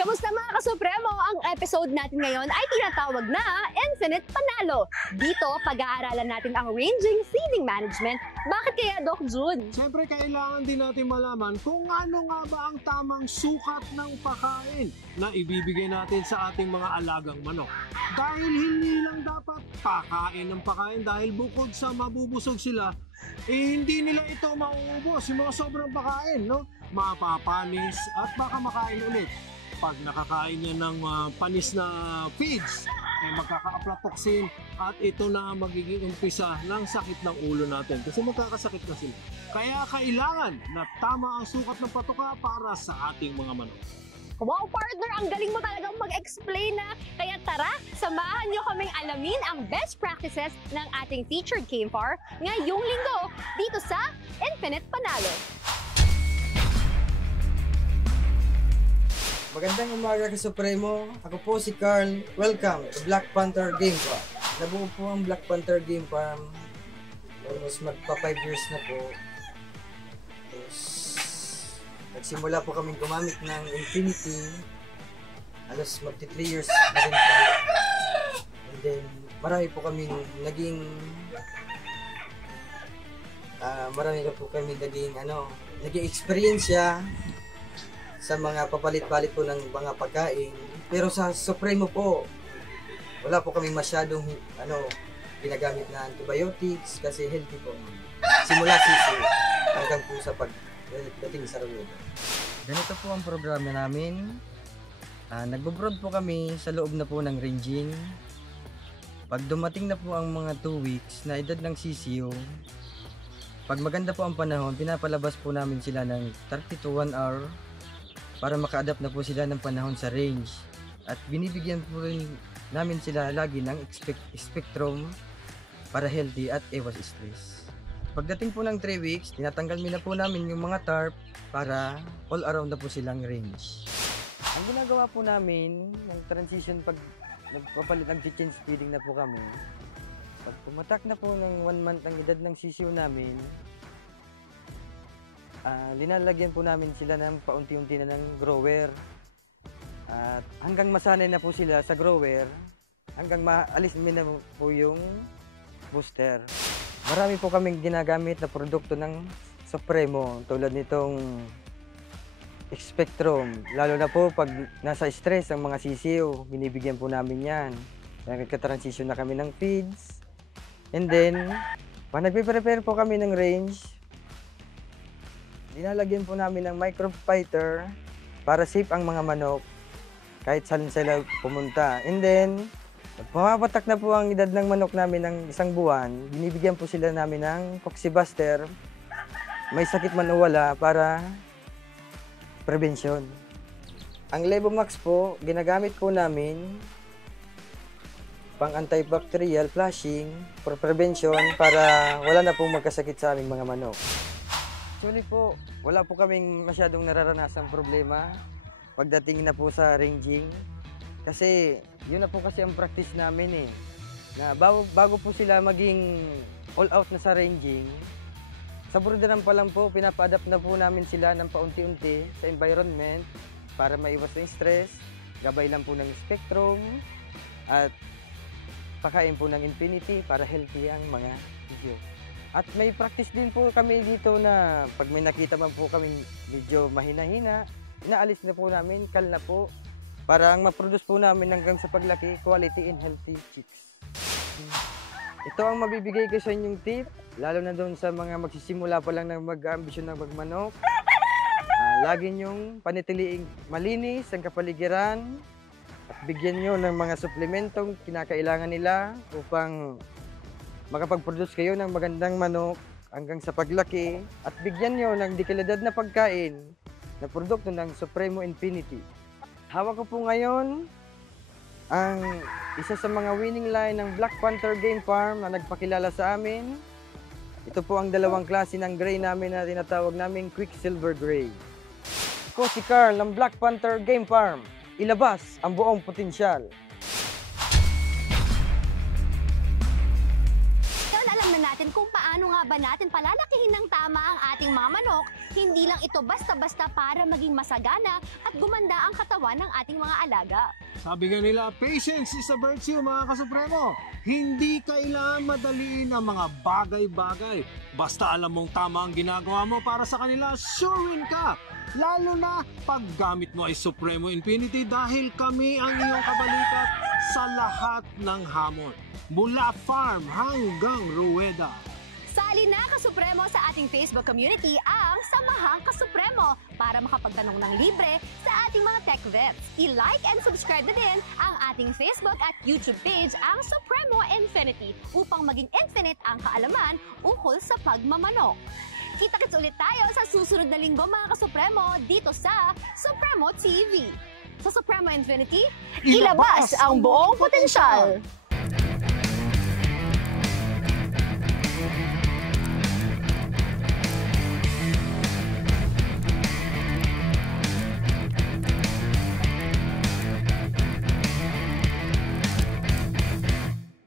Kamusta mga kasupremo? Ang episode natin ngayon ay tinatawag na Infinite Panalo. Dito, pag-aaralan natin ang ranging seeding management. Bakit kaya, Doc June? Siyempre, kailangan din natin malaman kung ano nga ba ang tamang sukat ng pagkain na ibibigay natin sa ating mga alagang manok. Dahil hindi lang dapat pakain ng pakain dahil bukod sa mabubusog sila, hindi nila ito mauubos. Yung mga sobrang pakain, no? Mapapanis at baka makain ulit. Pag nakakain niya ng panis na feeds, ay magkaka-aflatoxin at ito na magiging umpisa ng sakit ng ulo natin kasi magkakasakit na sila. Kaya kailangan na tama ang sukat ng patuka para sa ating mga manok. Wow, partner! Ang galing mo talagang mag-explain na. Kaya tara, samahan niyo kaming alamin ang best practices ng ating featured cane farm ngayong linggo dito sa Infinite Panalo. Magandang umaga ka Supremo. Ako po si Carl. Welcome to Black Panther Game Farm. Nabuo po ang Black Panther Game Farm. Almost magpa 5 years na po. Tapos, nagsimula po kaming gumamit ng Infinity. Halos magti 3 years na rin po. And then, marami po kaming naging experience sa mga papalit-palit po ng mga pagkain. Pero sa Supremo po, wala po kami masyadong ginagamit na antibiotics kasi healthy po. Simula sisi hanggang po sa pagdating sa rulo. Ganito po ang programa namin. Nagbo-brood po kami sa loob na po ng ranging. Pag dumating na po ang mga 2 weeks na edad ng CCO, pag maganda po ang panahon, pinapalabas po namin sila ng 30 to 1 hour para maka-adapt na po sila ng panahon sa range. At binibigyan po rin namin sila lagi ng spectrum para healthy at iwas stress. Pagdating po ng 3 weeks, tinatanggal na po namin yung mga tarp para all around na po silang range. Ang ginagawa po namin, ng transition pag nagpapalit ng change feeding na po kami, pag pumatak na po ng 1 month ang edad ng CCO namin, linalagyan po namin sila ng paunti-unti na ng grower. At hanggang masanay na po sila sa grower, hanggang maalis na po yung booster. Marami po kaming ginagamit na produkto ng Supremo tulad nitong Spectrum. Lalo na po pag nasa stress ang mga sisiw, binibigyan po namin yan. Nagka-transition na kami ng feeds. And then, pag nagpe-prepare po kami ng range, dinalagyan po namin ng microfighter para safe ang mga manok kahit saan sila pumunta. And then, pag pumapatak na po ang edad ng manok namin ng 1 buwan, binibigyan po sila namin ng Coxibuster, may sakit man o wala, para prevention. Ang Levomax po, ginagamit po namin pang antibacterial flushing for prevention para wala na pong magkasakit sa aming mga manok. Actually po, wala po kaming masyadong nararanasang problema pagdating na po sa ranging. Kasi yun na po kasi ang practice namin na bago po sila maging all out na sa ranging, sa brooderan pa lang po, pinapa-adapt na po namin sila ng paunti-unti sa environment para maiwas ng stress, gabay lang po ng Spectrum, at pakain po ng Infinity para healthy ang mga video. At may practice din po kami dito na pag may nakita man po kami medyo mahina-hina, inaalis na po namin, kal na po, para ang ma-produce po namin hanggang sa paglaki, quality and healthy chicks. Ito ang mabibigay ko sa inyong tip, lalo na doon sa mga magsisimula pa lang na mag-ambisyon ng magmanok. Lagi nyong panitiliing malinis ang kapaligiran at bigyan nyo ng mga suplementong kinakailangan nila upang makapag-produce kayo ng magandang manok hanggang sa paglaki at bigyan nyo ng dekalidad na pagkain na produkto ng Supremo Infinity. Hawak ko po ngayon ang isa sa mga winning line ng Black Panther Game Farm na nagpakilala sa amin. Ito po ang 2 klase ng gray namin na tinatawag namin Quicksilver Gray. Ako si Carl ng Black Panther Game Farm. Ilabas ang buong potensyal. Natin kung paano nga ba natin palalakihin ng tama ang ating mga manok, hindi lang ito basta-basta para maging masagana at gumanda ang katawan katawan ng ating mga alaga. Sabi nga nila, patience is a virtue mga kasupremo. Hindi kailangan madaliin ang mga bagay-bagay. Basta alam mong tama ang ginagawa mo para sa kanila, sure win ka. Lalo na pag gamit mo ay Supremo Infinity dahil kami ang iyong kabalikat sa lahat ng hamon. Mula farm hanggang ruweda. Sali na Kasupremo sa ating Facebook community ang Samahang Kasupremo para makapagtanong ng libre sa ating mga tech vets. I-like and subscribe na din ang ating Facebook at YouTube page ang Supremo Infinity upang maging infinite ang kaalaman ukol sa pagmamanok. Kita-kits ulit tayo sa susunod na linggo mga Kasupremo dito sa Supremo TV. Sa Supremo Infinity, ilabas ang buong potensyal!